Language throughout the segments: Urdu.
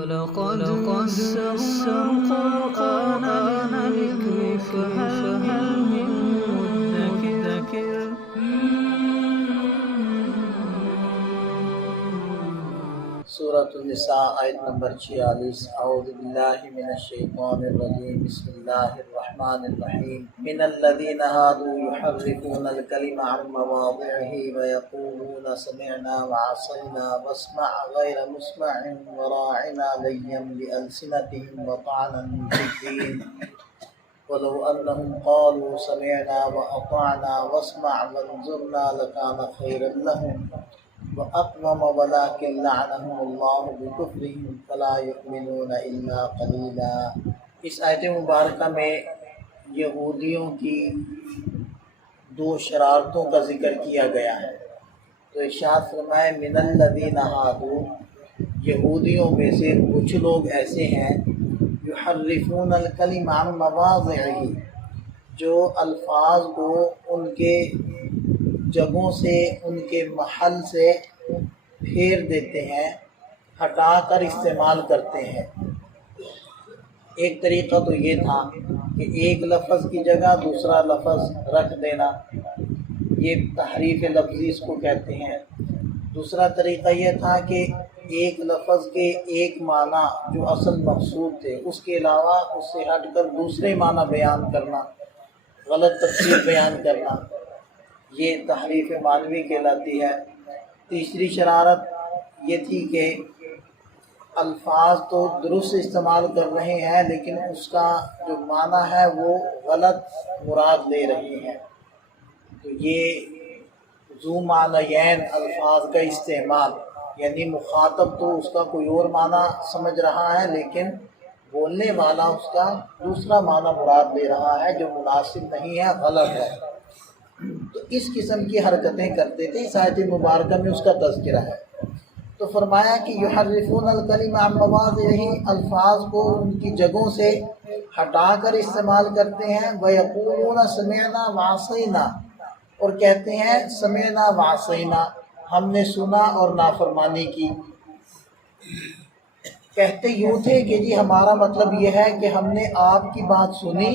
ولقد يسرنا القرآن للذكر فهل من مدكر سورۃ النساء آیت نمبر 46۔ اعوذ باللہ من الشیطان الرجیم، بسم اللہ الرحمن الرحیم۔ من الذین هادوا يحرفون الکلم عن مواضعه ويقولون سمعنا وعصینا واسمع غیر مسمع وراعنا لیا بألسنتهم وطعنا في الدین ولو انهم قالوا سمعنا وأطعنا واسمع وانظرنا لكان خيرا لهم وَأَقْوَمَ وَلَٰكِنْ لَعَنَهُمُ اللَّهُ بِكُفْرِهِمْ فَلَا يُؤْمِنُونَ إِلَّا قَلِيلًا۔ اس آیت مبارکہ میں یہودیوں کی دو شرارتوں کا ذکر کیا گیا ہے۔ تو ارشاد فرمائے من الذین ہادوا، یہودیوں میں سے کچھ لوگ ایسے ہیں یحرفون الکلم عن مواضعہ، جو الفاظ کو ان کے جگہوں سے، ان کے محل سے پھیر دیتے ہیں، ہٹا کر استعمال کرتے ہیں۔ ایک طریقہ تو یہ تھا کہ ایک لفظ کی جگہ دوسرا لفظ رکھ دینا، یہ تحریف لفظی اس کو کہتے ہیں۔ دوسرا طریقہ یہ تھا کہ ایک لفظ کے ایک معنی جو اصل مقصود تھے اس کے علاوہ اس سے ہٹ کر دوسرے معنی بیان کرنا، غلط تفسیر بیان کرنا، یہ تحریف معنوی کہلاتی ہے۔ تیسری شرارت یہ تھی کہ الفاظ تو درست استعمال کر رہے ہیں لیکن اس کا جو معنی ہے وہ غلط مراد لے رہے ہیں۔ تو یہ ذو معنیین الفاظ کا استعمال، یعنی مخاطب تو اس کا کوئی اور معنی سمجھ رہا ہے لیکن بولنے والا اس کا دوسرا معنی مراد لے رہا ہے جو مناسب نہیں ہے، غلط ہے۔ تو اس قسم کی حرکتیں کرتے تھے۔ اس آیت مبارکہ میں اس کا تذکرہ ہے۔ تو فرمایا کہ یحرفون الکلم عن مواضعہ، الفاظ کو ان کی جگہوں سے ہٹا کر استعمال کرتے ہیں۔ ویقولون سمعنا وعصینا، اور کہتے ہیں سمعنا وعصینا، ہم نے سنا اور نافرمانی کی۔ کہتے یوں تھے کہ جی ہمارا مطلب یہ ہے کہ ہم نے آپ کی بات سنی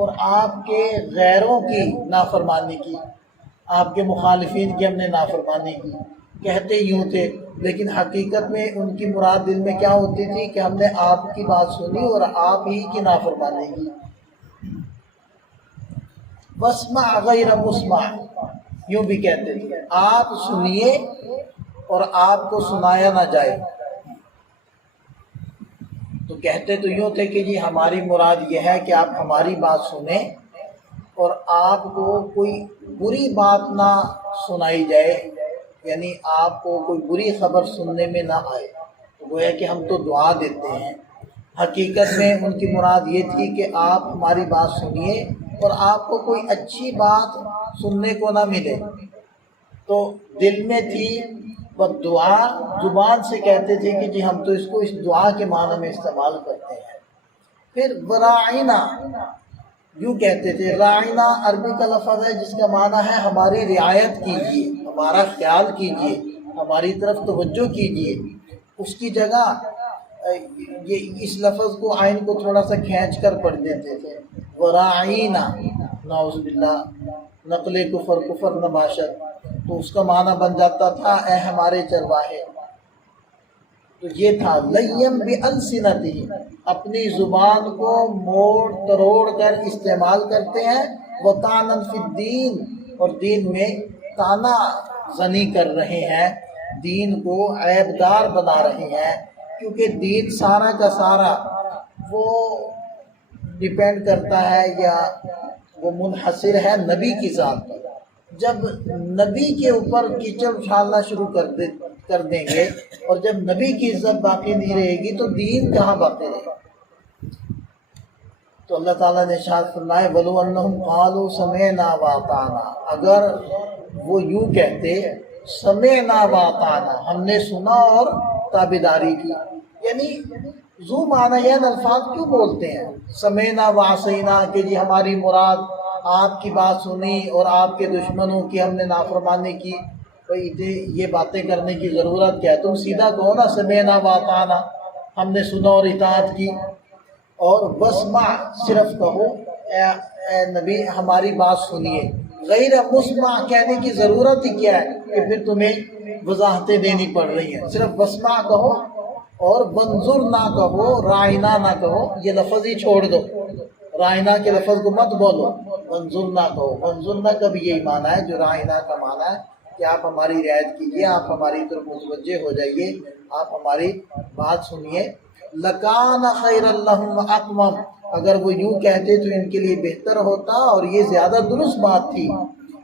اور آپ کے غیروں کی نافرمانی کی، آپ کے مخالفین کی ہم نے نافرمانی کی۔ کہتے یوں تھے لیکن حقیقت میں ان کی مراد دل میں کیا ہوتی تھی کہ ہم نے آپ کی بات سنی اور آپ ہی کی نافرمانی کی۔ واسمع غیر مسمع، یوں بھی کہتے تھے آپ سنیے اور آپ کو سنایا نہ جائے۔ تو کہتے تو یوں تھے کہ جی ہماری مراد یہ ہے کہ آپ ہماری بات سنیں اور آپ کو کوئی بری بات نہ سنائی جائے، یعنی آپ کو کوئی بری خبر سننے میں نہ آئے۔ تو گویا کہ ہم تو دعا دیتے ہیں، حقیقت میں ان کی مراد یہ تھی کہ آپ ہماری بات سنیے اور آپ کو کوئی اچھی بات سننے کو نہ ملے۔ تو دل میں تھی وہ دعا، زبان سے کہتے تھے کہ جی ہم تو اس کو اس دعا کے معنی میں استعمال کرتے ہیں۔ پھر وراعنا، یوں کہتے تھے، راعنا عربی کا لفظ ہے جس کا معنی ہے ہماری رعایت کیجیے، ہمارا خیال کیجیے، ہماری طرف توجہ کیجیے۔ اس کی جگہ یہ اس لفظ کو عین کو تھوڑا سا کھینچ کر پڑھ دیتے تھے، وراعینا، نعوذ باللہ، نقل کفر نباشت، تو اس کا معنی بن جاتا تھا اے ہمارے چرواہے۔ تو یہ تھا لیم بألسنتہم، اپنی زبان کو موڑ تروڑ کر استعمال کرتے ہیں، وطعنا فی الدین، اور دین میں طعنہ زنی کر رہے ہیں، دین کو عیبدار بنا رہے ہیں، کیونکہ دین سارا کا سارا وہ ڈیپینڈ کرتا ہے یا وہ منحصر ہے نبی کی ذات پر۔ جب نبی کے اوپر کیچڑ اچھالنا شروع کر دیں گے اور جب نبی کی عزت باقی نہیں رہے گی تو دین کہاں باقی رہے گا۔ تو اللہ تعالیٰ نے ارشاد فرمائے وَلَوْ أَنَّهُمْ قَالُوا سَمِعْنَا وَأَطَعْنَا، اگر وہ یوں کہتے سمعنا وَأَطَعْنَا، ہم نے سنا اور تابعداری کی، یعنی ذو معنیین الفاظ کیوں بولتے ہیں سمعنا وعصینا کہ جی ہماری مراد آپ کی بات سنی اور آپ کے دشمنوں کی ہم نے نافرمانی کی۔ بھئی یہ باتیں کرنے کی ضرورت کیا ہے؟ تم سیدھا کہو نا سمعنا وأطعنا، ہم نے سنا اور اطاعت کی، اور واسمع صرف کہو اے نبی ہماری بات سنیے، غیر مسمع کہنے کی ضرورت ہی کیا ہے کہ پھر تمہیں وضاحتیں دینی پڑ رہی ہیں، صرف واسمع کہو، اور وانظر نہ کہو، رائنا نہ کہو، یہ لفظ ہی چھوڑ دو، رائنا کے لفظ کو مت بولو، وانظر نہ کہو، وانظر نہ کا بھی یہی معنی ہے جو رائنا کا معنی ہے کہ آپ ہماری رعایت کیجیے، آپ ہماری طرف متوجہ ہو جائیے، آپ ہماری بات سنیے۔ لکان خیر لہم اقوم، اگر وہ یوں کہتے تو ان کے لیے بہتر ہوتا اور یہ زیادہ درست بات تھی،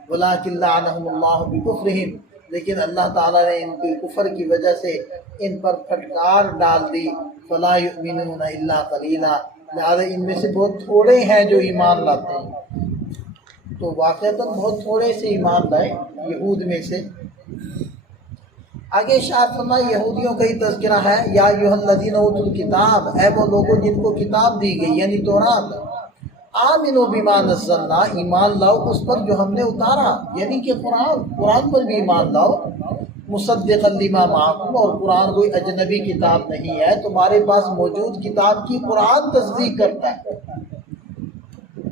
ولکن لعنہم اللہ بکفرہم، لیکن اللہ تعالیٰ نے ان کے کفر کی وجہ سے ان پر پھٹکار ڈال دی، فلا یؤمنون الا قلیلا، لہذا ان میں سے بہت تھوڑے ہیں جو ایمان لاتے ہیں۔ تو واقعتاً بہت تھوڑے سے ایمان لائے یہود میں سے۔ آگے ارشاد فرمایا یہودیوں کا ہی تذکرہ ہے، یا ایھا الذین اوتوا الکتاب، اے وہ لوگوں جن کو کتاب دی گئی یعنی تورات، آمنوا بما نزلنا، ایمان لاؤ اس پر جو ہم نے اتارا، یعنی کہ قرآن پر بھی ایمان لاؤ، مصدقا لما معکم، اور قرآن کوئی اجنبی کتاب نہیں ہے، تمہارے پاس موجود کتاب کی قرآن تصدیق کرتا ہے،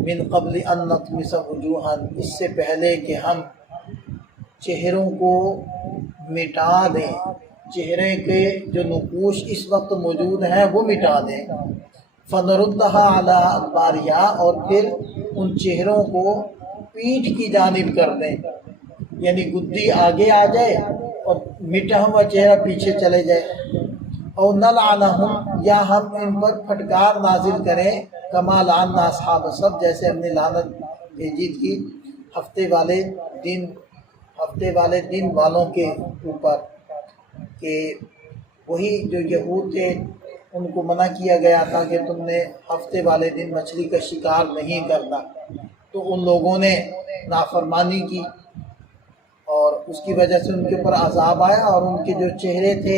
من قبل ان نطمس وجوہا، اس سے پہلے کہ ہم چہروں کو مٹا دیں، چہرے کے جو نقوش اس وقت موجود ہیں وہ مٹا دیں، فنردھا علی ادبارہا، اور پھر ان چہروں کو پیٹھ کی جانب کر دیں، یعنی گدی آگے آ جائے اور مٹا ہوا چہرہ پیچھے چلے جائے، اور نلعنہم، یا ہم ان پر پھٹکار نازل کریں، کما لعنا اصحاب السبت، جیسے ہم نے لعنت بھیجی تھی ہفتے والے دن والوں کے اوپر، کہ وہی جو یہود تھے ان کو منع کیا گیا تھا کہ تم نے ہفتے والے دن مچھلی کا شکار نہیں کرنا، تو ان لوگوں نے نافرمانی کی اور اس کی وجہ سے ان کے اوپر عذاب آیا، اور ان کے جو چہرے تھے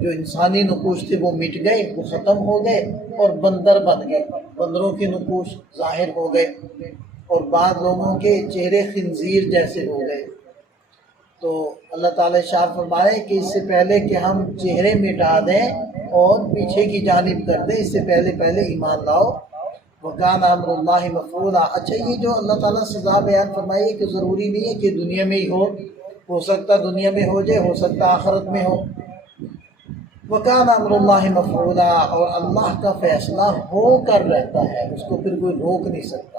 جو انسانی نقوش تھے وہ مٹ گئے، وہ ختم ہو گئے، اور بندر بن گئے، بندروں کے نقوش ظاہر ہو گئے، اور بعض لوگوں کے چہرے خنزیر جیسے ہو گئے۔ تو اللہ تعالیٰ ارشاد فرمائے کہ اس سے پہلے کہ ہم چہرے مٹا دیں اور پیچھے کی جانب کر دیں، اس سے پہلے ایمان لاؤ، وَكَانَ أَمْرُ اللَّهِ مَفْعُولًا۔ اچھا یہ جو اللہ تعالیٰ سزا بیان فرمائی ہے کہ ضروری نہیں ہے کہ دنیا میں ہی ہو سکتا دنیا میں ہو جائے، ہو سکتا آخرت میں ہو۔ وَكَانَ أَمْرُ اللَّهِ مَفْعُولًا، اور اللہ کا فیصلہ ہو کر رہتا ہے، اس کو پھر کوئی روک نہیں سکتا۔